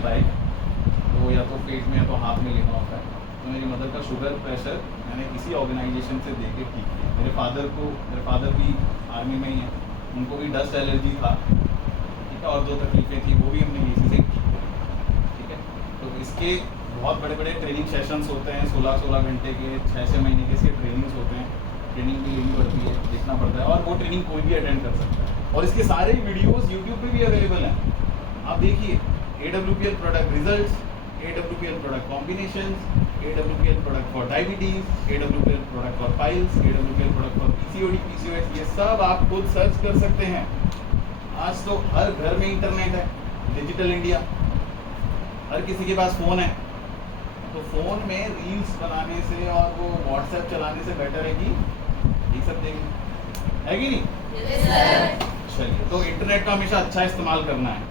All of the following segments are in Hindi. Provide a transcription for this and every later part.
होता है, तो या तो पेट में या तो हाथ में लेना होता है। तो मेरी मदर का शुगर प्रेशर मैंने इसी ऑर्गेनाइजेशन से दे के ठीक किया। मेरे फादर भी आर्मी में ही है, उनको भी डस्ट एलर्जी था, ठीक है, और जो तकलीफें थी वो भी हमने इसी से ठीक की, ठीक है। तो इसके बहुत बड़े बड़े ट्रेनिंग सेशंस होते हैं, 16-16 घंटे के, 6-6 महीने के इसके ट्रेनिंग्स होते हैं। ट्रेनिंग भी लेनी पड़ती है, देखना पड़ता है, और वो ट्रेनिंग कोई भी अटेंड कर सकता है। और इसके सारे वीडियोस यूट्यूब पे भी अवेलेबल हैं, आप देखिए। AWPL product results, AWPL product combinations, AWPL product for diabetes, AWPL product for piles, AWPL product for PCOD, PCOS, ये सब आप खुद सर्च कर सकते हैं। आज तो हर घर में इंटरनेट है, डिजिटल इंडिया, हर किसी के पास फ़ोन है। तो फ़ोन में रील्स बनाने से और वो व्हाट्सएप चलाने से बेटर है कि ये सब देखें, है कि नहीं? Yes, sir. चलिए, तो इंटरनेट का हमेशा अच्छा इस्तेमाल करना है,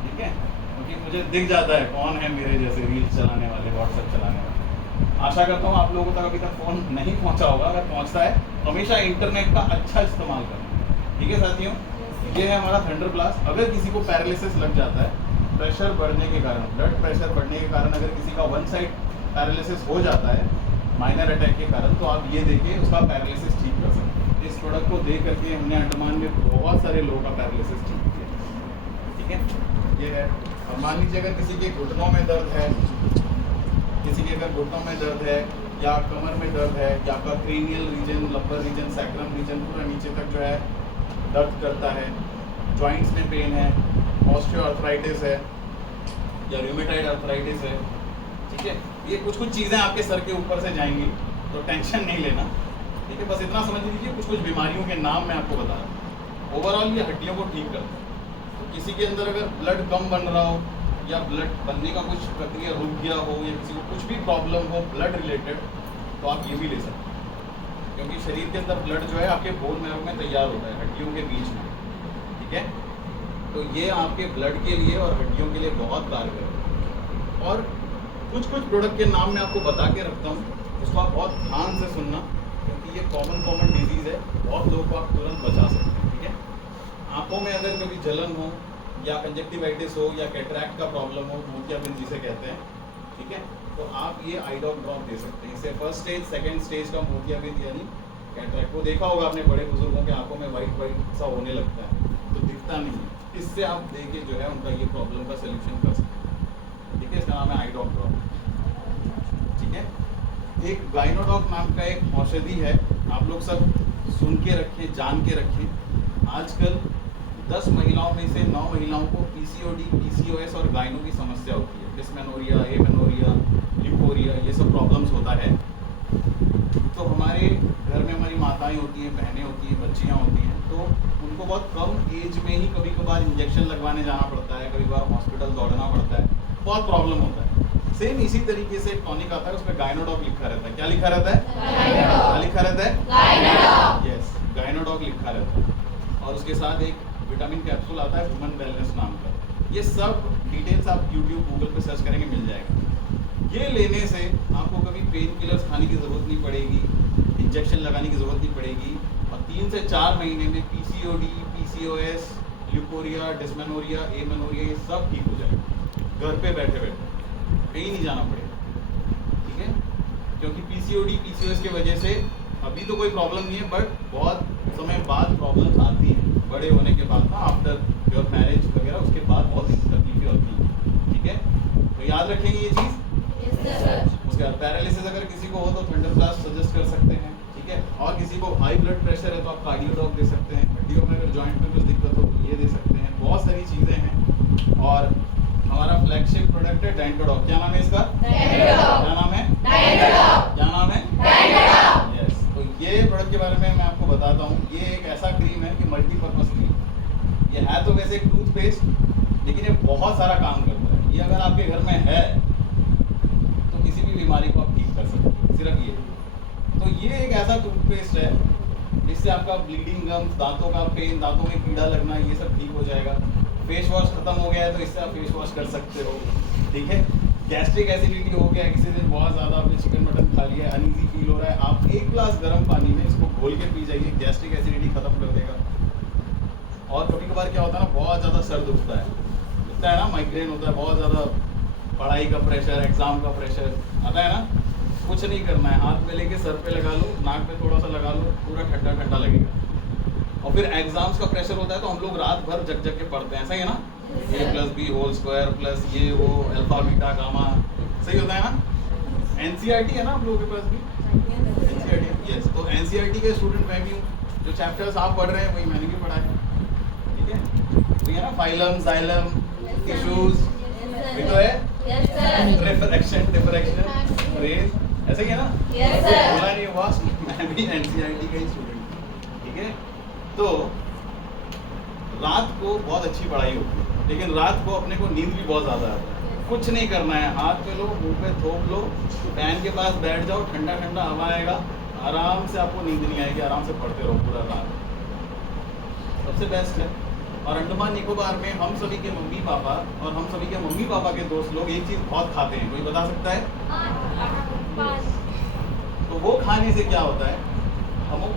ठीक है, क्योंकि मुझे दिख जाता है कौन है मेरे जैसे रील्स चलाने वाले, व्हाट्सएप चलाने वाले। आशा करता हूँ आप लोगों तक अभी तक फ़ोन नहीं पहुँचा होगा, अगर पहुँचता है तो हमेशा इंटरनेट का अच्छा इस्तेमाल करना, ठीक है साथियों। ये है हमारा थंडर ब्लास्ट। अगर किसी को पैरालिसिस लग जाता है प्रेशर बढ़ने के कारण, ब्लड प्रेशर बढ़ने के कारण, अगर किसी का वन साइड पैरालिसिस हो जाता है माइनर अटैक के कारण, तो आप ये देखिए उसका पैरालिसिस ठीक कर सकते हैं। इस प्रोडक्ट को दे करके हमने अंडमान में बहुत सारे लोगों का पैरालिसिस ठीक किया, ठीक है। ये है। अब मान लीजिए अगर किसी के घुटनों में दर्द है, किसी के अगर घुटनों में दर्द है या कमर में दर्द है, या आपका cranial region, lumbar region, sacrum region पूरा नीचे तक जो है दर्द करता है, जॉइंट्स में पेन है, ऑस्टियोआर्थराइटिस है या रूमेटॉइड आर्थराइटिस है, ठीक है, ये कुछ चीज़ें आपके सर के ऊपर से जाएंगी, तो टेंशन नहीं लेना, ठीक है। बस इतना समझ लीजिए कुछ बीमारियों के नाम मैं आपको बता रहा हूँ। ओवरऑल ये हड्डियों को ठीक करता है। तो किसी के अंदर अगर ब्लड कम बन रहा हो या ब्लड बनने का कुछ प्रक्रिया रुक गया हो या किसी को कुछ भी प्रॉब्लम हो ब्लड रिलेटेड, तो आप ये भी ले सकते हैं, क्योंकि शरीर के अंदर ब्लड जो है आपके बोन मैरो में तैयार होता है हड्डियों के बीच में, ठीक है। तो ये आपके ब्लड के लिए और हड्डियों के लिए बहुत कारगर है। और कुछ प्रोडक्ट के नाम मैं आपको बता के रखता हूँ, उसको आप बहुत ध्यान से सुनना, क्योंकि ये कॉमन डिजीज़ है, बहुत लोगों को आप तुरंत बचा सकते हैं, ठीक है। आँखों में अगर कभी जलन हो या कंजक्टिवाइटिस हो या कैटरैक्ट का प्रॉब्लम हो, मोतियाबिंद जिसे कहते हैं, ठीक है, तो आप ये आई ड्रॉप दे सकते हैं। इससे फर्स्ट स्टेज, सेकंड स्टेज का मोतियाबिंद यानी कैटरैक्ट, वो देखा होगा आपने बड़े बुजुर्गों के आंखों में वाइट सा होने लगता है, तो दिखता नहीं है, इससे आप देके जो है उनका ये प्रॉब्लम का सोल्यूशन कर सकते हैं, ठीक है। इसका नाम है आई ड्रॉप, ठीक है। एक गाइनोडॉक नाम का एक औषधि है, आप लोग सब सुन के रखें, जान के रखें। आजकल 10 महिलाओं में से 9 महिलाओं को PCOD, PCOS और गाइनो की समस्या होती है, डिस्मेनोरिया, एमेनोरिया, ल्यूकोरिया, ये सब प्रॉब्लम्स होता है। तो हमारे घर में हमारी माताएं होती हैं, बहनें होती हैं, बच्चियां होती हैं, तो उनको बहुत कम एज में ही कभी कभार इंजेक्शन लगवाने जाना पड़ता है, कभी कभार हॉस्पिटल दौड़ना पड़ता है, बहुत प्रॉब्लम होता है। सेम इसी तरीके से एक टॉनिक आता है, उसमें गाइनोडॉक लिखा रहता है। क्या लिखा रहता है? क्या लिखा रहता है? गाइनोडॉक। यस, गाइनोडॉक लिखा रहता है। और उसके साथ एक विटामिन कैप्सूल आता है वुमेन वेलनेस नाम का। ये सब डिटेल्स आप यूट्यूब, गूगल पे सर्च करेंगे, मिल जाएगा। ये लेने से आपको कभी पेन किलर्स खाने की ज़रूरत नहीं पड़ेगी, इंजेक्शन लगाने की ज़रूरत नहीं पड़ेगी, और 3 से 4 महीने में PCOD, PCOS, leucorrhoea, dysmenorrhoea, amenorrhoea, ये सब ठीक हो जाएगा, घर पे बैठे बैठे, कहीं नहीं जाना पड़ेगा, ठीक है। क्योंकि PCOD, PCOS की वजह से अभी तो कोई प्रॉब्लम नहीं है, बट बहुत समय बाद प्रॉब्लम आती है, बड़े होने के बाद ना, आफ्टर योर मैरिज वगैरह, उसके बाद बहुत तकलीफें होती हैं, ठीक है। तो याद रखेंगे ये चीज़। उसके बाद पैरालिसिस अगर किसी को हो तो थंडर ब्लास्ट सजेस्ट कर सकते हैं, ठीक है। और किसी को हाई ब्लड प्रेशर है तो आप कार्डियोडॉक दे सकते हैं। हड्डियों में अगर जॉइंट में कुछ दिक्कत हो तो ये दे सकते हैं। बहुत सारी चीज़ें हैं। और हमारा फ्लैगशिप प्रोडक्ट है डेंटोडॉक। क्या नाम है इसका? क्या नाम है? क्या नाम है? यस। तो ये प्रोडक्ट के बारे में मैं आपको बताता हूँ। ये एक ऐसा क्रीम है कि मल्टीपर्पज़ क्रीम। ये है तो वैसे एक टूथपेस्ट, लेकिन ये बहुत सारा काम करता है। ये अगर आपके घर में है तो किसी भी बीमारी को आप ठीक कर सकते हैं, सिर्फ ये। तो ये एक ऐसा टूथपेस्ट है जिससे आपका ब्लीडिंग गम्स, दांतों का पेन, दांतों में कीड़ा लगना, ये सब ठीक हो जाएगा। फेस वॉश खत्म हो गया है तो इससे आप फेस वॉश कर सकते हो, ठीक है। गैस्ट्रिक एसिडिटी हो गया है, किसी दिन बहुत ज़्यादा आपने चिकन मटन खा लिया है, अनईजी फील हो रहा है, आप 1 ग्लास गर्म पानी में इसको घोल के पी जाइए, गैस्ट्रिक एसिडिटी खत्म कर देगा। और कभी कभार क्या होता है ना, बहुत ज़्यादा सर दुखता है, होता है ना, माइग्रेन होता है, बहुत ज़्यादा पढ़ाई का प्रेशर, एग्ज़ाम का प्रेशर आता है ना, कुछ नहीं करना है, हाथ में लेके सर पे लगा लो, नाक पे थोड़ा सा लगा लो, पूरा ठंडा ठंडा लगेगा। और फिर एग्जाम्स का प्रेशर होता है तो हम लोग रात भर जग जग के पढ़ते हैं, ऐसा ही है ना, a+b² प्लस ये वो अल्फा बीटा गामा, सही होता है ना। एनसीईआरटी है ना आप लोगों के पास भी, एनसीईआरटी, यस। तो एनसीईआरटी के स्टूडेंट मैं भी हूँ, जो चैप्टर्स आप पढ़ रहे हैं वही मैंने भी पढ़ा है, ठीक है। तो ये ना फाइलम, जाइलम, टिश्यूज, ये तो है, रिफ्रैक्शन, डिफ्रैक्शन, रेज, ऐसा ही है ना, बोला नहीं हुआ, मैं भी एनसीईआरटी का ही स्टूडेंट, ठीक है। तो रात को बहुत अच्छी पढ़ाई होती है, लेकिन रात को अपने को नींद भी बहुत ज़्यादा आता है। कुछ नहीं करना है, हाथ पे लो, मुंह पे थोप लो, फैन के पास बैठ जाओ, ठंडा ठंडा हवा आएगा, आराम से आपको नींद नहीं आएगी, आराम से पढ़ते रहो पूरा रात, सबसे बेस्ट है। और अंडमान निकोबार में हम सभी के मम्मी पापा और हम सभी के मम्मी पापा के दोस्त लोग एक चीज़ बहुत खाते हैं, कोई बता सकता है? तो वो खाने से क्या होता है,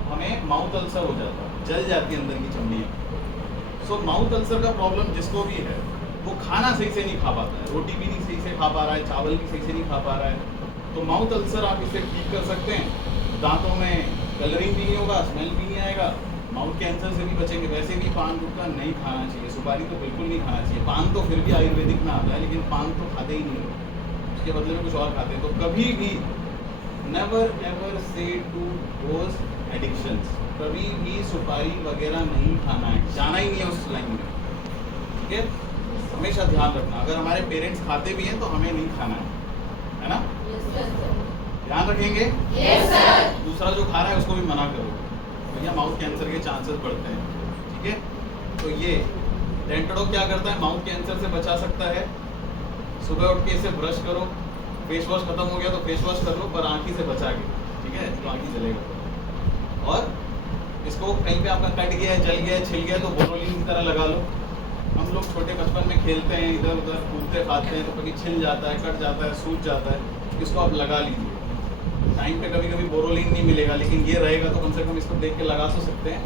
हमें माउथ अल्सर हो जाता है, जल जाती है अंदर की चमड़ियाँ। सो माउथ अल्सर का प्रॉब्लम जिसको भी है, वो खाना सही से नहीं खा पाता है, रोटी भी नहीं सही से खा पा रहा है, चावल भी सही से नहीं खा पा रहा है। तो माउथ अल्सर आप इसे ठीक कर सकते हैं, दांतों में कलरिंग भी नहीं होगा, स्मेल भी नहीं आएगा, माउथ कैंसर से भी बचेंगे। वैसे भी पान गुटखा नहीं खाना चाहिए, सुपारी तो बिल्कुल नहीं खाना चाहिए। पान तो फिर भी आयुर्वेदिक में आता है, लेकिन पान तो खाते ही नहीं, उसके बदले में कुछ और खाते हैं। तो कभी भी नेवर एवर से टू दोज एडिक्शंस, कभी भी सुपारी वगैरह नहीं खाना है, जाना ही नहीं है उस लाइन में, ठीक है। हमेशा ध्यान रखना, अगर हमारे पेरेंट्स खाते भी हैं तो हमें नहीं खाना है ना, ध्यान रखेंगे। दूसरा जो खा रहा है उसको भी मना करो, भैया माउथ कैंसर के चांसेस बढ़ते हैं, ठीक है। तो ये डेंटोडो क्या करता है, माउथ कैंसर से बचा सकता है। सुबह उठ के इसे ब्रश करो, फेस वॉश खत्म हो गया तो फेस वॉश कर लो, पर आँखी से बचा के, ठीक है, तो आँखी जलेगा। और इसको कहीं पे आपका कट गया है, जल गया है, छिल गया है तो बोरोलिन की तरह लगा लो। हम लोग छोटे बचपन में खेलते हैं, इधर उधर कूदते खाते हैं, तो कभी छिल जाता है, कट जाता है, सूज जाता है, इसको आप लगा लीजिए। टाइम पे कभी कभी बोरोलिन नहीं मिलेगा, लेकिन ये रहेगा तो कम से कम इसको देख के लगा तो सकते हैं,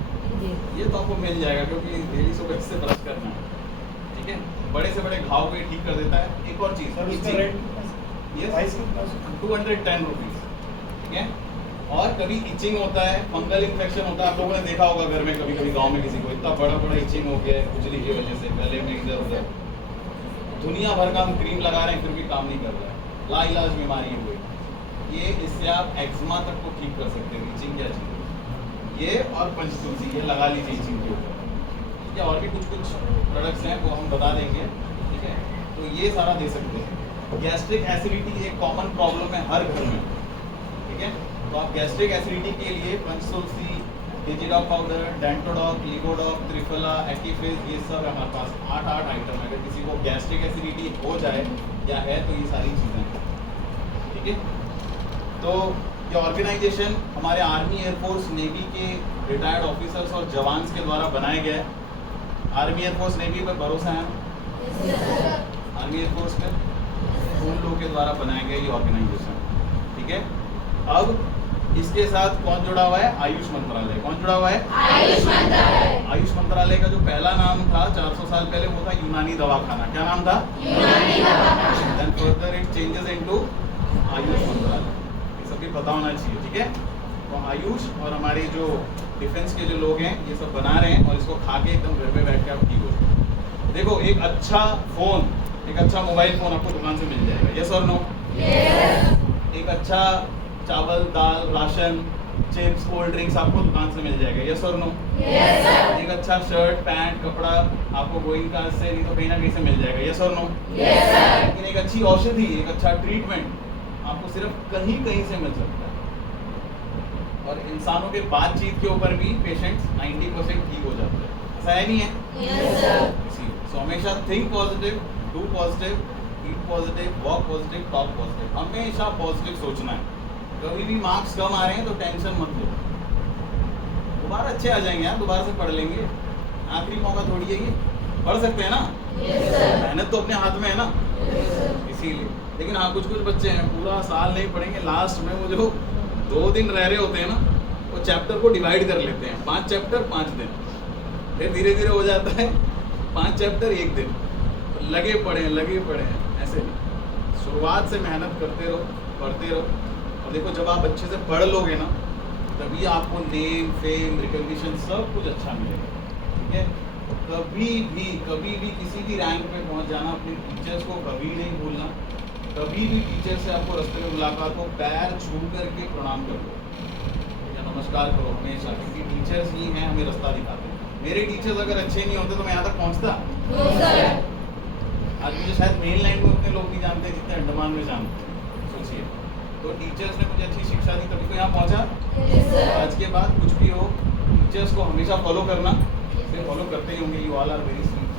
ये तो आपको मिल जाएगा, क्योंकि डेली सुबह इससे ब्रश करना है, ठीक है। बड़े से बड़े घाव को ये ठीक कर देता है। एक और चीज़, ये 210 रुपीज़, ठीक है। और कभी इचिंग होता है, फंगल इन्फेक्शन होता है, आप लोगों ने देखा होगा घर में कभी कभी, गांव में किसी को इतना बड़ा बड़ा इचिंग हो गया है खुजली की वजह से, गले में इधर उधर, दुनिया भर का हम क्रीम लगा रहे हैं फिर भी काम नहीं कर रहा है, लाइलाज बीमारी है कोई। ये इससे आप एक्जिमा तक को ठीक कर सकते हैं। इचिंग क्या चीज़, ये और पंचतुलसी, ये लगा लीजिए इचिंग के ऊपर, ठीक है। और भी कुछ कुछ प्रोडक्ट्स हैं वो हम बता देंगे, ठीक है। तो ये सारा दे सकते हैं। गैस्ट्रिक एसिडिटी एक कॉमन प्रॉब्लम है हर घर में, ठीक है। तो आप गैस्ट्रिक एसिडिटी के लिए पंचतुलसी, डिजिडॉक पाउडर, डेंटोडॉक, लीगोडॉक, त्रिफला, एक्टिफेज, ये सब हमारे पास 8 आइटम है। अगर किसी को गैस्ट्रिक एसिडिटी हो जाए या है तो ये सारी चीज़ें हैं, ठीक है। तो ये ऑर्गेनाइजेशन हमारे आर्मी, एयरफोर्स, नेवी के रिटायर्ड ऑफिसर्स और जवान्स के द्वारा बनाया गया है। आर्मी, एयरफोर्स, नेवी पर भरोसा है, आर्मी एयरफोर्स में उन लोगों के द्वारा बनाया गया ये ऑर्गेनाइजेशन, ठीक है। अब इसके साथ कौन जुड़ा हुआ है, आयुष मंत्रालय। कौन जुड़ा हुआ है, आयुष मंत्रालय। आयुष मंत्रालय का जो पहला नाम था 400 साल पहले वो था यूनानी दवाखाना। क्या नाम था, यूनानी दवाखाना। Then further it changes into Ayush मंत्रालय, ये सबको पता होना चाहिए, ठीक है। तो आयुष और हमारे जो डिफेंस के जो लोग हैं ये सब बना रहे हैं, और इसको खा के एकदम घर पे बैठ के आप ठीक हो जाए। देखो एक अच्छा फोन, एक अच्छा मोबाइल फोन आपको दुकान से मिल जाएगा, यस और नो। एक अच्छा चावल, दाल, राशन, चिप्स, कोल्ड ड्रिंक्स आपको दुकान से मिल जाएगा, यस और नो। एक अच्छा शर्ट, पैंट, कपड़ा आपको गोइंग कार्ड से नहीं तो कहीं ना कहीं से मिल जाएगा, यस और नो। लेकिन एक अच्छी औषधि, एक अच्छा ट्रीटमेंट आपको सिर्फ कहीं कहीं से मिल सकता है। और इंसानों के बातचीत के ऊपर भी पेशेंट्स 90% ठीक हो जाते हैं, ऐसा है नहीं है। सो हमेशा think positive, do positive, eat positive, walk positive, talk positive, हमेशा पॉजिटिव सोचना है। कभी भी मार्क्स कम आ रहे हैं तो टेंशन मत लो, दोबारा अच्छे आ जाएंगे यार, दोबारा से पढ़ लेंगे, आखिरी मौका थोड़ी है ये, पढ़ सकते हैं ना, मेहनत तो अपने हाथ में है ना, इसीलिए। लेकिन हाँ कुछ कुछ बच्चे हैं पूरा साल नहीं पढ़ेंगे, लास्ट में वो जो 2 दिन रह रहे होते हैं ना, वो चैप्टर को डिवाइड कर लेते हैं, 5 चैप्टर 5 दिन, फिर धीरे धीरे हो जाता है 5 चैप्टर 1 दिन, लगे पड़े हैं, ऐसे नहीं। शुरुआत से मेहनत करते रहो, पढ़ते रहो, और देखो जब आप अच्छे से पढ़ लोगे ना, तभी आपको नेम, फेम, रिकॉग्निशन सब कुछ अच्छा मिलेगा, ठीक है। कभी भी किसी भी रैंक पे पहुंच जाना, अपने टीचर्स को कभी नहीं भूलना। कभी भी टीचर से आपको रास्ते में मुलाकात हो, पैर छू करके प्रणाम कर लो या नमस्कार करो हमेशा, क्योंकि टीचर्स ही हैं हमें रास्ता दिखाते हैं। मेरे टीचर्स अगर अच्छे नहीं होते तो मैं यहाँ तक पहुँचता? आज मुझे शायद मेन लाइन में उतने लोग नहीं जानते जितने अंडमान में जानते हैं, सोचिए। तो टीचर्स ने मुझे अच्छी शिक्षा दी तभी तो यहाँ पहुँचा। आज के बाद कुछ भी हो, टीचर्स को हमेशा फॉलो करना, इसे फॉलो करते ही होंगे। You all are very sweet,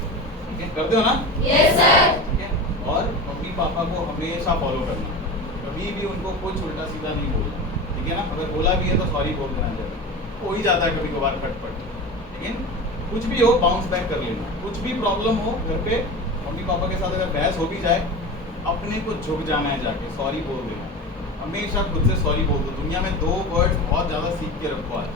ठीक है, करते हो ना? Yes sir. ठीक है, और मम्मी पापा को हमेशा फॉलो करना, कभी भी उनको कुछ उल्टा सीधा नहीं बोलना, ठीक है ना। अगर बोला भी है तो सॉरी बोल देना चाहिए, हो ही जाता है कभी कभार खटपट, लेकिन कुछ भी हो बाउंस बैक कर लेना। कुछ भी प्रॉब्लम हो घर पे, मम्मी पापा के साथ अगर बहस हो भी जाए, अपने को झुक जाना है, जाके सॉरी बोल देना। हमेशा खुद से सॉरी बोल दो। दुनिया में 2 वर्ड्स बहुत ज़्यादा सीख के रखो आज।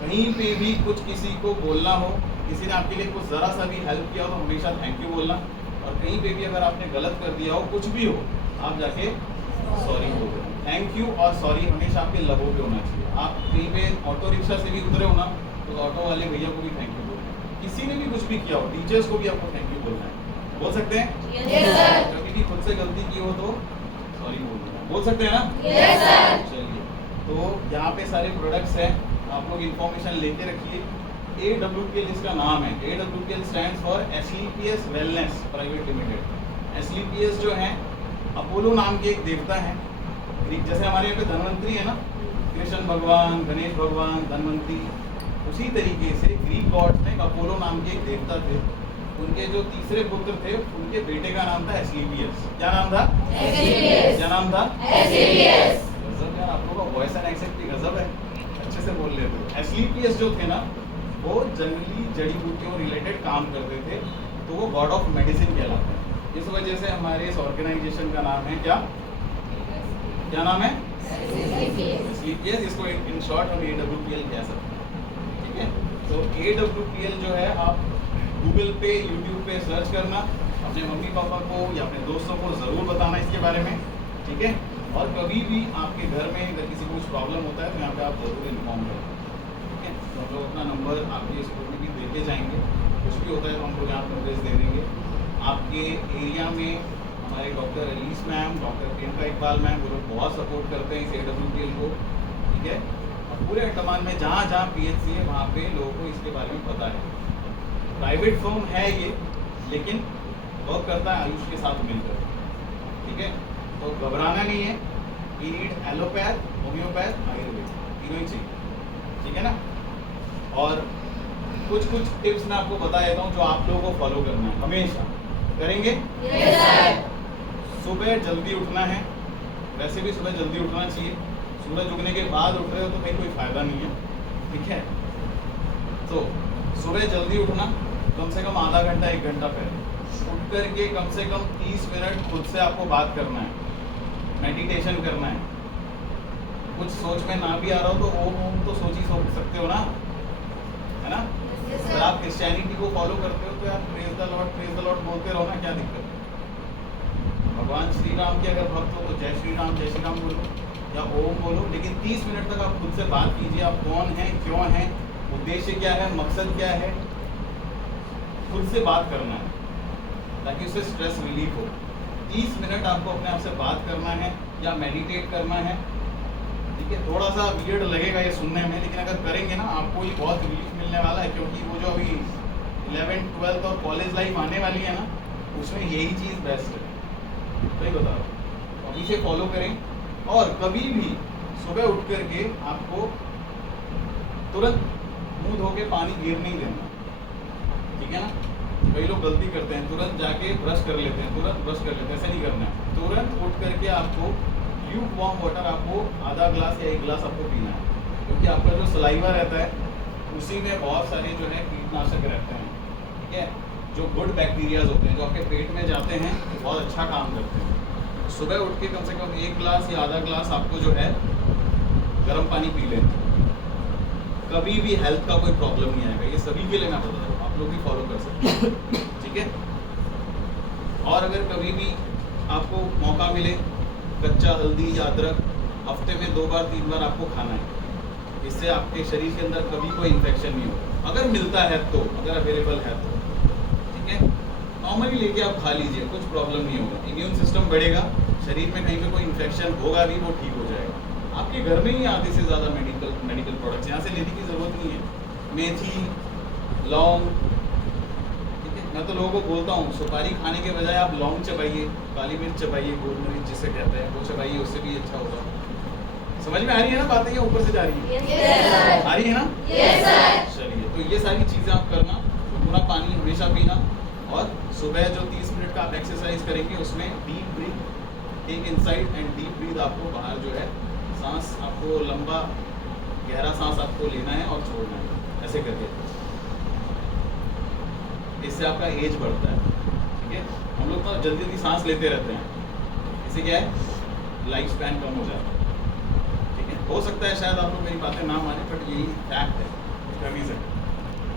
कहीं पे भी कुछ किसी को बोलना हो, किसी ने आपके लिए कुछ ज़रा सा भी हेल्प किया हो तो हमेशा थैंक यू बोलना, और कहीं पे भी अगर आपने गलत कर दिया हो, कुछ भी हो, आप जाके सॉरी बोल देना। थैंक यू और सॉरी हमेशा आपके लबों पे होना चाहिए। आप कहीं पे ऑटो रिक्शा से भी उतरे हो ना, तो ऑटो वाले भैया को भी थैंक यू बोलना है। किसी ने भी कुछ भी किया हो, टीचर्स को भी आपको थैंक यू बोलना है। बोल सकते हैं? Yes sir. कभी भी खुद से गलती की हो तो सॉरी बोल देना। बोल सकते हैं ना? Yes sir. चलिए, तो यहाँ पे सारे प्रोडक्ट्स हैं, आप लोग इन्फॉर्मेशन लेके रखिए। AWPL इसका नाम है। AWPL stands for Asclepius wellness private limited. Asclepius जो है अपोलो नाम के एक देवता हैं, जैसे हमारे यहाँ पे धनवंतरी है ना, कृष्ण भगवान, गणेश भगवान, धनवंतरी, उसी तरीके से ग्रीक गॉड्स में अपोलो नाम के एक देवता थे। उनके जो तीसरे पुत्र थे, उनके बेटे का नाम था एस्क्लेपियस। क्या नाम था? एस्क्लेपियस। क्या नाम था? एस्क्लेपियस। गजब यार, आप लोगों का वॉइस एंड एक्सेंट भी गजब है, अच्छे से बोल लेते हो। एस्क्लेपियस जो थे ना, वो जंगली जड़ी बूटियों रिलेटेड काम करते थे, तो वो गॉड ऑफ मेडिसिन कहलाते हैं। इस वजह से हमारे इस ऑर्गेनाइजेशन का नाम है क्या नाम है? एस्क्लेपियस। इसको इन शॉर्ट हम AWPL कह सकते हैं, ठीक है। तो AWPL जो है, आप गूगल पे, यूट्यूब पे सर्च करना, अपने मम्मी पापा को या अपने दोस्तों को ज़रूर बताना इसके बारे में, ठीक है। और कभी भी आपके घर में अगर किसी को कुछ प्रॉब्लम होता है तो यहाँ पे आप ज़रूर इन्फॉर्म करें, ठीक है। तो हम लोग अपना नंबर आपके स्कूल में भी देके जाएंगे, कुछ भी होता है तो हम लोग यहाँ पर एड्रेस दे देंगे। आपके एरिया में हमारे doctor Alice ma'am, doctor Priyanka Iqbal ma'am, वो लोग बहुत सपोर्ट करते हैं इस AWPL को, ठीक है। और पूरे अंडमान में जहाँ PHC है वहाँ पे लोगों को इसके बारे में पता है। प्राइवेट फर्म है ये, लेकिन वर्क करता है आयुष के साथ मिलकर, ठीक है। तो घबराना नहीं है। We need allopath, homoeopath, Ayurveda, तीनों ही चाहिए, ठीक है ना। और कुछ टिप्स मैं आपको बता देता हूँ जो आप लोगों को फॉलो करना है, हमेशा करेंगे। yes, sir। सुबह जल्दी उठना है, वैसे भी सुबह जल्दी उठना चाहिए। सूरज उगने के बाद उठ रहे हो तो कहीं कोई फायदा नहीं है, ठीक है। तो सुबह जल्दी उठना, कम से कम आधा घंटा 1 घंटा पहले उठ करके कम से कम 30 मिनट खुद से आपको बात करना है, मेडिटेशन करना है। कुछ सोच में ना भी आ रहा हो तो ओम तो सोच सकते हो ना, है ना। अगर आप क्रिश्चियनिटी को फॉलो करते हो तो यार प्रेज द लॉर्ड बोलते रहो ना, क्या दिक्कत है। भगवान श्री राम के अगर भक्त हो तो जय श्री राम बोलो या ओम बोलो, लेकिन 30 मिनट तक आप खुद से बात कीजिए। आप कौन हैं, क्यों हैं, उद्देश्य क्या है, मकसद क्या है, खुद से बात करना है ताकि उससे स्ट्रेस रिलीफ हो। 30 मिनट आपको अपने आप से बात करना है या मेडिटेट करना है, ठीक है। थोड़ा सा वियर्ड लगेगा ये सुनने में, लेकिन अगर करेंगे ना आपको ये बहुत रिलीफ मिलने वाला है, क्योंकि वो जो अभी 11th 12th और कॉलेज लाइफ आने वाली है ना, उसमें यही चीज़ बेस्ट है, सही बता रहा हूँ। अभी से फॉलो करें। और कभी भी सुबह उठ करके आपको तुरंत मुंह धो के पानी गिर नहीं देना, ठीक है ना। कई लोग गलती करते हैं, तुरंत जाके ब्रश कर लेते हैं, ऐसे नहीं करना है। तुरंत उठ करके आपको ल्यूक वार्म वाटर आपको आधा ग्लास या 1 ग्लास आपको पीना है, क्योंकि आपका जो सलाइवा रहता है उसी में बहुत सारे जो है कीटनाशक रहते हैं, ठीक है। जो गुड बैक्टीरियाज होते हैं जो आपके पेट में जाते हैं, बहुत अच्छा काम करते हैं। सुबह उठ के कम से कम 1 ग्लास या आधा ग्लास आपको जो है गर्म पानी पी लें। कभी भी हेल्थ का कोई प्रॉब्लम नहीं आएगा, ये सभी के लिए मैं बता रहा हूँ, आप लोग भी फॉलो कर सकते हैं, ठीक है। और अगर कभी भी आपको मौका मिले, कच्चा हल्दी या अदरक हफ्ते में 2 बार 3 बार आपको खाना है। इससे आपके शरीर के अंदर कभी कोई इन्फेक्शन नहीं होगा, अगर मिलता है तो, अगर अवेलेबल है तो, ठीक है। नॉर्मली लेके आप खा लीजिए, कुछ प्रॉब्लम नहीं होगा। इम्यून सिस्टम बढ़ेगा, शरीर में कहीं पे कोई इन्फेक्शन होगा भी वो ठीक हो जाएगा। आपके घर में ही आधे से ज़्यादा मेडिकल प्रोडक्ट्स, यहाँ से लेने की ज़रूरत नहीं है। मेथी, लौंग, ठीक है। मैं तो लोगों को बोलता हूँ सुपारी खाने के बजाय आप लौंग चबाइए, काली मिर्च चबाइए, गोल मिर्च जिसे कहते हैं वो चबाइए, उससे भी अच्छा होगा। समझ में आ रही है ना बातें, या ऊपर से जा रही है? yes, आ रही है ना? yes, चलिए, तो ये सारी चीज़ें आप करना, पूरा पानी हमेशा पीना, और सुबह जो 30 मिनट का आप एक्सरसाइज करेंगे उसमें deep breath, take inside and deep breath, आपको बाहर जो है सांस, आपको लंबा गहरा सांस आपको लेना है और छोड़ना है, ऐसे करके। इससे आपका एज बढ़ता है, ठीक है। हम लोग तो जल्दी जल्दी सांस लेते रहते हैं, इससे क्या है, लाइफ स्पैन कम हो जाता है। हो सकता है शायद आप लोग मेरी बातें ना माने, बट यही फैक्ट है, इसका रीज़न,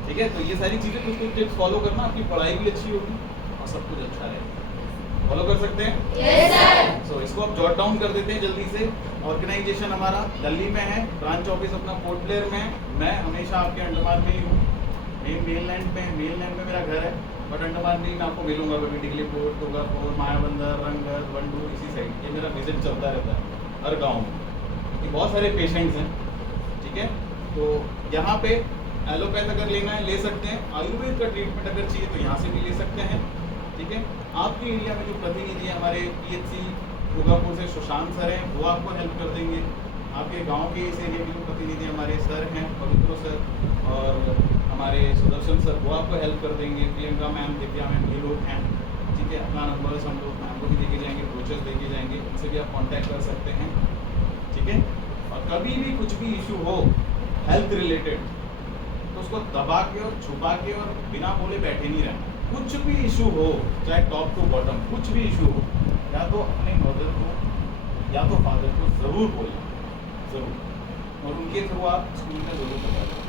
ठीक है। तो ये सारी चीज़ें कुछ टिप्स फॉलो करना, आपकी पढ़ाई भी अच्छी होगी और सब कुछ अच्छा रहेगा। फॉलो कर सकते हैं? yes, sir. So, इसको आप जॉट डाउन कर देते हैं जल्दी से। ऑर्गेनाइजेशन हमारा दिल्ली में है, ब्रांच ऑफिस अपना पोर्ट ब्लेयर में है। मैं हमेशा आपके अंडमान में ही हूँ, मेनलैंड में मेरा घर है, बट अंडमान में ही मैं आपको मिलूंगा कभी, डिगली पोर्ट, टोगापोर, मायाबंदर, रंगत, वंडू, इसी साइड। ये मेरा विजिट चलता रहता है हर गाँव में। बहुत सारे पेशेंट्स हैं, ठीक है। तो यहाँ पे एलोपैथ अगर लेना है ले सकते हैं, आयुर्वेद का ट्रीटमेंट अगर चाहिए तो यहाँ से भी ले सकते हैं, ठीक है। आपके एरिया में जो प्रतिनिधि है हमारे PHC दुर्गापुर से सुशांत सर हैं, वो आपको हेल्प कर देंगे। आपके गांव के इस एरिया के जो प्रतिनिधि हमारे सर हैं, पवित्र सर और हमारे सुदर्शन सर, वो आपको हेल्प कर देंगे। प्रियंका मैम, दिव्या मैम, ये लोग हैं, ठीक है। अपना नंबर्स हम लोग मैम को भी देके जाएंगे, ब्रोचर्स देके जाएंगे, उनसे भी आप कॉन्टैक्ट कर सकते हैं, ठीक है। और कभी भी कुछ भी इशू हो हेल्थ रिलेटेड, तो उसको दबा के और छुपा के और बिना बोले बैठे नहीं रहना। कुछ भी इशू हो, चाहे टॉप टू बॉटम कुछ भी इशू हो, या तो अपने मदर को या तो फादर को ज़रूर बोलना, ज़रूर, और उनके थ्रू आप स्कूल में ज़रूर बता दें,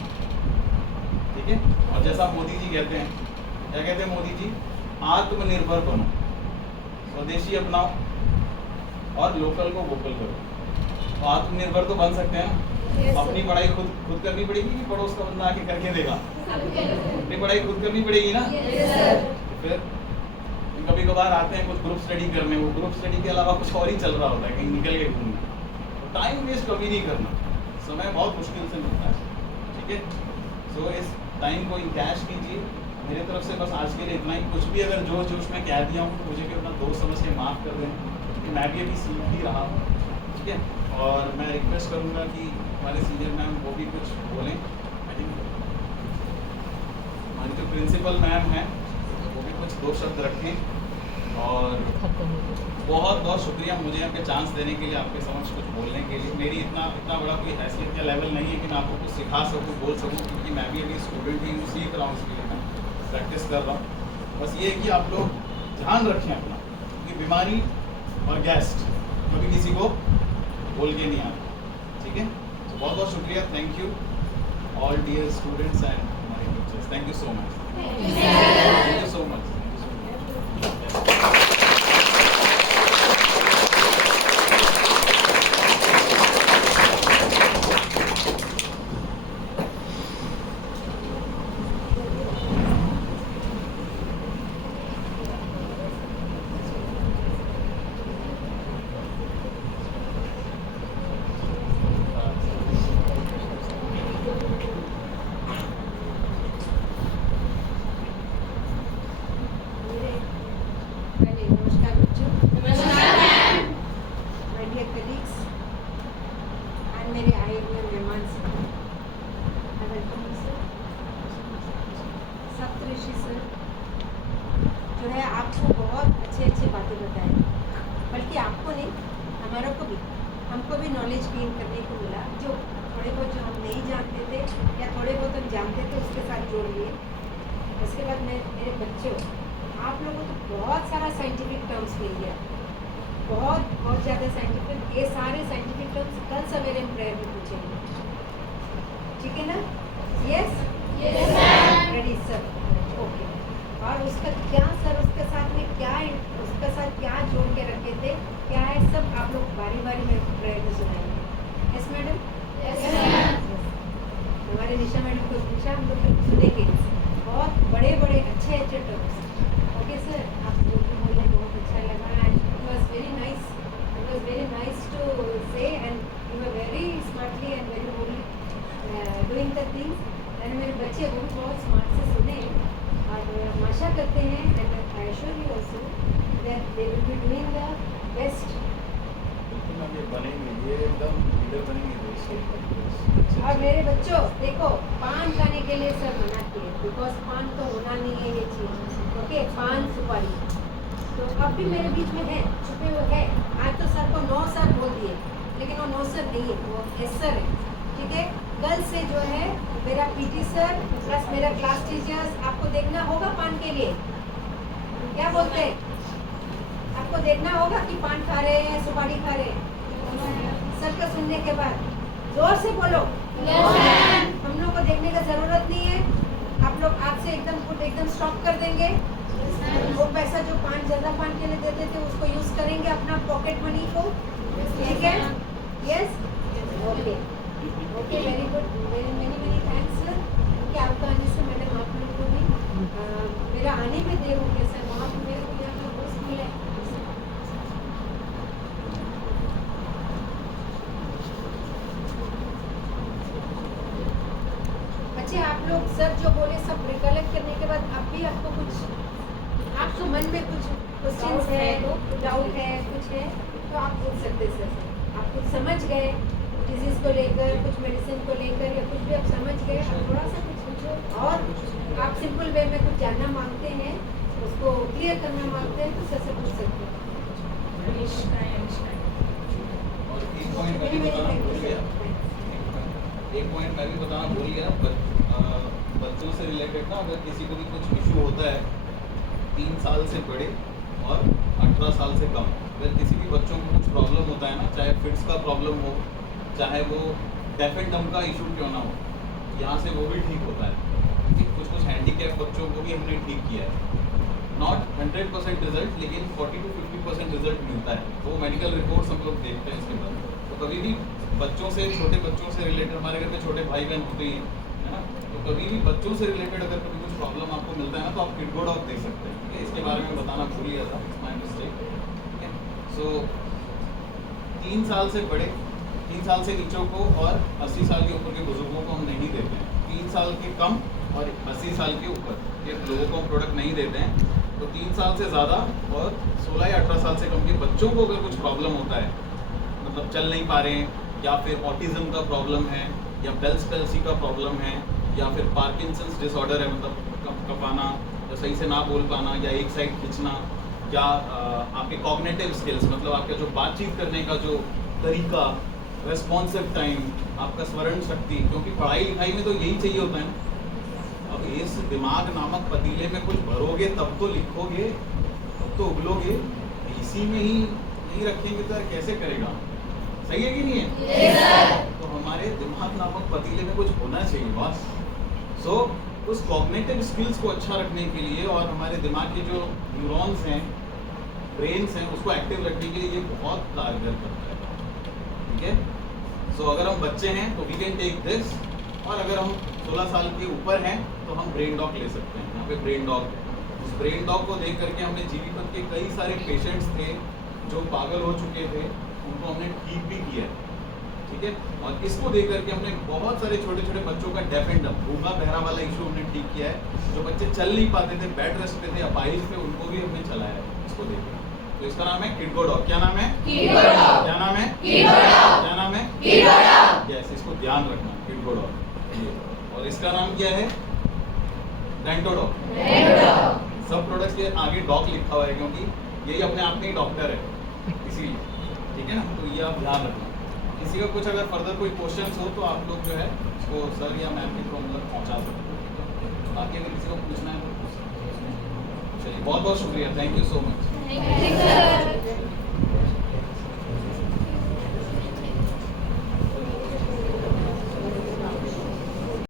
ठीक है। और जैसा मोदी जी कहते हैं, क्या कहते हैं मोदी जी, आत्मनिर्भर बनो, स्वदेशी अपनाओ और लोकल को वोकल करो। तो आत्मनिर्भर तो बन सकते हैं, yes, अपनी पढ़ाई खुद करनी पड़ेगी कि पड़ोस का बंदा आके करके देगा? अपनी पढ़ाई खुद करनी पड़ेगी ना, yes, फिर कभी कभार आते हैं कुछ ग्रुप स्टडी करने, वो ग्रुप स्टडी के अलावा कुछ और ही चल रहा होता है, कहीं निकल के घूमना। तो टाइम वेस्ट कभी नहीं करना, समय बहुत मुश्किल से मिलता है, ठीक है। सो इस टाइम को इनकैश कीजिए। मेरी तरफ से बस आज के लिए इतना ही। कुछ भी अगर जोश जोश में कह दिया हूँ तो मुझे भी अपना दोस्त समझ के माफ़ कर दें, क्योंकि मैं भी अभी सीख ही रहा हूँ, ठीक है। और मैं रिक्वेस्ट करूँगा कि हमारे सीनियर मैम वो भी कुछ बोलें। आई थिंक हमारी जो प्रिंसिपल मैम हैं वो भी कुछ 2 शब्द रखें। और बहुत बहुत शुक्रिया मुझे यहाँ पे चांस देने के लिए, आपके समक्ष कुछ बोलने के लिए। मेरी इतना बड़ा कोई हैसियत या लेवल नहीं है कि मैं आपको कुछ सिखा सकूँ, बोल सकूँ, क्योंकि मैं भी अभी स्टूडेंट ही हूँ, सीख रहा हूँ, इसके लिए मैं प्रैक्टिस कर रहा हूँ। बस ये है कि आप लोग ध्यान रखें अपना, क्योंकि बीमारी और गेस्ट कभी किसी को बोल के नहीं आता, ठीक है। तो बहुत बहुत शुक्रिया, thank you all dear students and हमारे teachers, thank you so much, thank you so much. हमको भी नॉलेज गेन करने को मिला, जो थोड़े बहुत जो हम नहीं जानते थे या थोड़े बहुत हम जानते थे उसके साथ जोड़ लिए। उसके बाद मैं मेरे बच्चों, आप लोगों को तो बहुत सारा साइंटिफिक टर्म्स मिल गया, बहुत ज़्यादा साइंटिफिक। ये सारे साइंटिफिक टर्म्स कल सवेरे हम प्रेयर में पूछेंगे, ठीक है ना? Yes, ready sir, okay. और उसका क्या सर उसके साथ में क्या उसके साथ क्या जोड़ के रखे थे, क्या है, सब आप लोग बारी बारी में प्रयत्न सुनाएंगे। Yes madam? हमारे निशा मैडम को पूछा, हम लोग सुनेंगे बहुत बड़े बड़े अच्छे अच्छे टर्म्स। ओके सर, आप जो भी बोले बहुत अच्छा लगा and it was very nice to say and you were very smartly and very boldly doing the things. And मेरे बच्चे वो भी बहुत स्मार्ट से सुने और हम आशा करते हैं and I assure you also that they will be doing the best. बिल्कुल मैम, ये बनेंगे, ये एकदम लीडर बनेंगे देश के। और मेरे बच्चों देखो, पान खाने के लिए सर मना किए बिकॉज पान तो होना नहीं है ये चीज़। ओके, पान सुपारी तो अब भी मेरे बीच में है, छुपे हुए है। आज तो सर को 9 सर बोल दिए, लेकिन वो 9 सर नहीं है, वो एस सर है। ठीक है, कल से जो है मेरा पीटी सर प्लस मेरा क्लास टीचर्स आपको देखना होगा पान के लिए। क्या बोलते हैं? आपको देखना होगा कि पान खा रहे हैं, सुपारी खा रहे हैं। सर का सुनने के बाद जोर से बोलो। हम लोग को देखने का जरूरत नहीं है। आप लोग आज से एकदम स्टॉप कर देंगे। वो पैसा जो जर्दा पान के लिए देते थे उसको यूज करेंगे अपना पॉकेट मनी को। ठीक है? Yes, okay okay, very good, many thanks sir. क्योंकि आपका आने से मैडम आप लोग को भी मेरा आने में देर हो गया सर, वहाँ पर मेरे को यहाँ पर दोस्त मिले। अच्छा, आप लोग सर जो बोले सब रिकलेक्ट करने के बाद अब भी आपको कुछ आपके मन में कुछ क्वेश्चंस है, डाउट है, कुछ है तो आप पूछ सकते सर से। आप कुछ समझ गए डिजीज को लेकर, कुछ मेडिसिन को लेकर या कुछ भी आप समझ गए, आप थोड़ा सा कुछ पूछो और आप सिंपल वे में कुछ जानना मांगते हैं, उसको क्लियर करना मांगते हैं तो सर से पूछ सकते हैं। और एक पॉइंट मैं भी बताना भूल गया, बच्चों से रिलेटेड ना, अगर किसी को भी कुछ इशू होता है 3 साल से बड़े और 18 साल से कम, अगर किसी भी बच्चों को कुछ प्रॉब्लम होता है ना, चाहे फिट्स का प्रॉब्लम हो, चाहे वो डेफ एंड डम का इशू क्यों ना हो, यहाँ से वो भी ठीक होता है। कुछ हैंडीकैप बच्चों को भी हमने ठीक किया है। नॉट 100% रिजल्ट, लेकिन 40 to 50% रिजल्ट मिलता है। वो मेडिकल रिपोर्ट्स हम लोग देखते हैं इसके बाद। तो कभी भी बच्चों से, छोटे बच्चों से रिलेटेड, हमारे घर में छोटे भाई बहन होते ही है ना, तो कभी भी बच्चों से रिलेटेड अगर कभी कुछ प्रॉब्लम आपको मिलता है ना, तो आप किडगो डॉग दे सकते हैं। ठीक है, इसके बारे में बताना भूल गया था, इट्स माय मिस्टेक। ठीक है, सो 3 साल से बड़े, 3 साल से नीचे को और 80 साल के ऊपर के बुजुर्गों को हम नहीं देते हैं। 3 साल के कम और 80 साल के ऊपर के लोगों को हम प्रोडक्ट नहीं देते हैं। तो 3 साल से ज़्यादा और 16 या 18 साल से कम के बच्चों को अगर कुछ प्रॉब्लम होता है, मतलब चल नहीं पा रहे हैं, या फिर ऑटिज्म का प्रॉब्लम है, या बेल्स पैल्सी का प्रॉब्लम है, या फिर पार्किंसंस डिसऑर्डर है, मतलब कपाना या सही से ना बोल पाना, या एक साइड खींचना, या आपके कॉग्निटिव स्किल्स, मतलब आपका जो बातचीत करने का जो तरीका, रेस्पॉन्सिव टाइम, आपका स्मरण शक्ति, क्योंकि पढ़ाई लिखाई में तो यही चाहिए होता है ना। अब इस दिमाग नामक पतीले में कुछ भरोगे तब तो लिखोगे, तब तो उगलोगे, इसी में ही नहीं रखेंगे तो यार कैसे करेगा? सही है कि नहीं है? yes, तो हमारे दिमाग नामक पतीले में कुछ होना चाहिए बस। सो उस कॉग्निटिव स्किल्स को अच्छा रखने के लिए और हमारे दिमाग के जो न्यूरॉन्स हैं, ब्रेन्स हैं, उसको एक्टिव रखने के लिए ये बहुत कारगर करता है। ठीक है, सो अगर हम बच्चे हैं तो वी कैन टेक दिस, और अगर हम 16 साल के ऊपर हैं तो हम ब्रेन डॉग ले सकते हैं। यहाँ पे ब्रेन डॉग है। उस ब्रेन डॉग को देख करके हमने जीवीपत के कई सारे पेशेंट्स थे जो पागल हो चुके थे, उनको हमने ठीक भी किया। ठीक है, और इसको देख करके हमने बहुत सारे छोटे छोटे बच्चों का डेफ एंड डम, गूंगा बहरा वाला इशू हमने ठीक किया है। जो बच्चे चल नहीं पाते थे, बेड रेस्ट पे थे, अपाहिज थे, उनको भी हमने चलाया है इसको देख कर। तो इसका नाम है किडगो डॉग। क्या नाम है? किडगो डॉग। क्या नाम है? किडगो डॉग। क्या नाम है? किडगो डॉग। यस, इसको ध्यान रखना, किडगो डॉग। और इसका नाम क्या है? Dento dog. Dento dog. सब प्रोडक्ट्स के आगे डॉग लिखा हुआ है क्योंकि यही अपने आप में ही डॉक्टर है, इसीलिए। ठीक है ना, तो ये आप ध्यान रखना। किसी का कुछ अगर फर्दर कोई क्वेश्चंस हो तो आप लोग जो है उसको सर या मैम के थ्रू मतलब पहुँचा सकते हो। बाकी अगर किसी को पूछना है तो चलिए, बहुत बहुत शुक्रिया, थैंक यू सो मच।